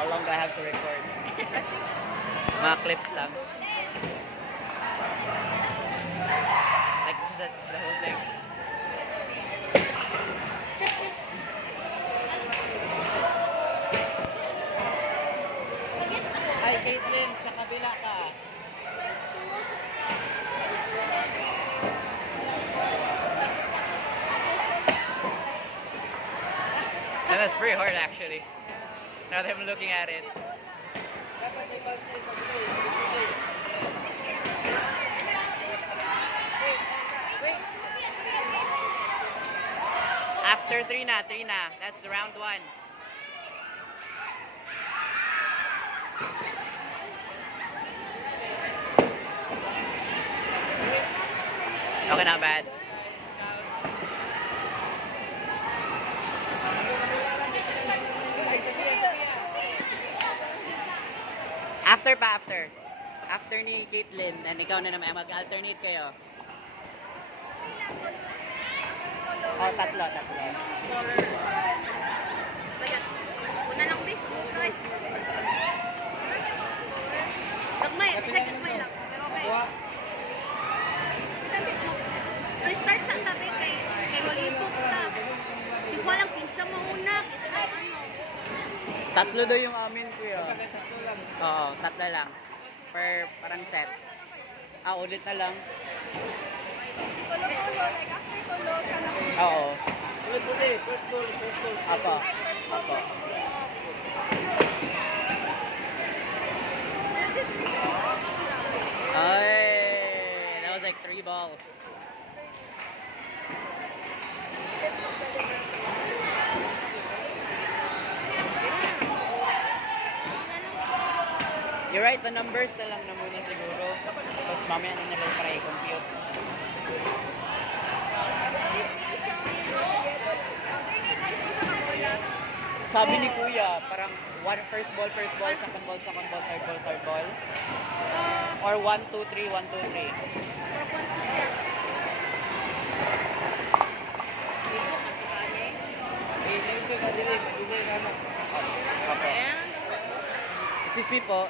How long do I have to record? Mga clips lang. Like, just the whole thing. Hi, Caitlin. Sa kabila ka. And that's pretty hard, actually. Now that I'm looking at it. After 3 na. That's the round 1. Okay, not bad. After ni Caitlin, and ikaw na naman, mag-alternate kayo. Oh, tatlo. Una lang base mo, guys. Dagmay, isagagmay lang. Pero okay. Sabi mo, restart sa tabi kay Holipok na. Di ko alam, kinsa mo una. Tatlo daw yung amin, kuya. Oo, tatlo lang. Per parang set. Ulit na lang. Tulo-tulo, like after tulo, sana ko. Oo. Puli, first goal. Apo. Ay, that was like 3 balls. You write the numbers na lang na muna siguro. Tapos mamaya na nila para i-compute. Sabi ni Kuya, parang first ball, second ball, third ball. Or 1, 2, 3, 1, 2, 3. Excuse me po,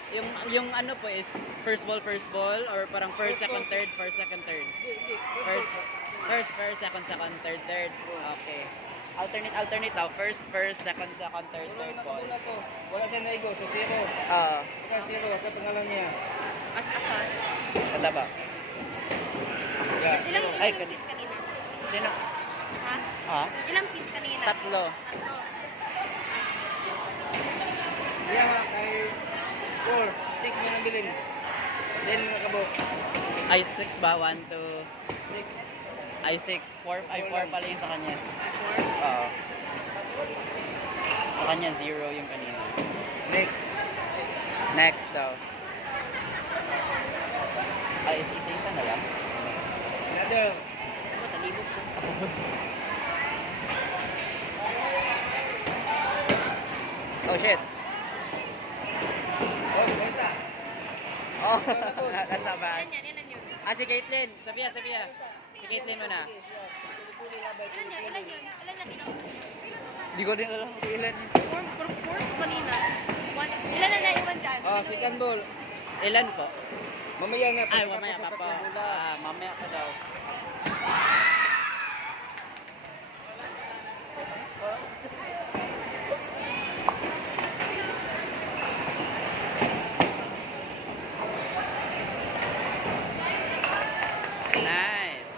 yung ano po is first ball or parang first, second, third. First, second, third. Okay. Alternate daw. First, second, third ball. Wala siya naigo, so 0. Ika 0, sa pangalan niya. As-asan. Tanda ba? Ilang Ay, pins kanina? Sino? Ha? Ha? Ilang pins kanina? Tatlo. Diya kay 4, 6 mo nang bilin. Then nakabok. Ay, 6 ba? 1, 2, 6. Ay, 6. 4 pala yung sa kanya. 4? Oo. Sa kanya, 0 yung kanina. Next daw. Ay, isa-isa na lang. Another. Ako, talibog ko. Oh, shit. Oh, isa. Oh, nasa bad. Ilan yun? Si Caitlin. Sabiha. Si Caitlin mo na. Ilan yun? Di ko din alam kung ilan. 4 kanina. Ilan na naiwan dyan? Oh, second ball. Ilan po? Mamaya nga. Ay, mamaya ka pa. Mamaya ka daw. Nice.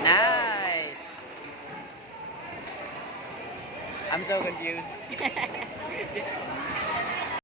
Nice. I'm so confused.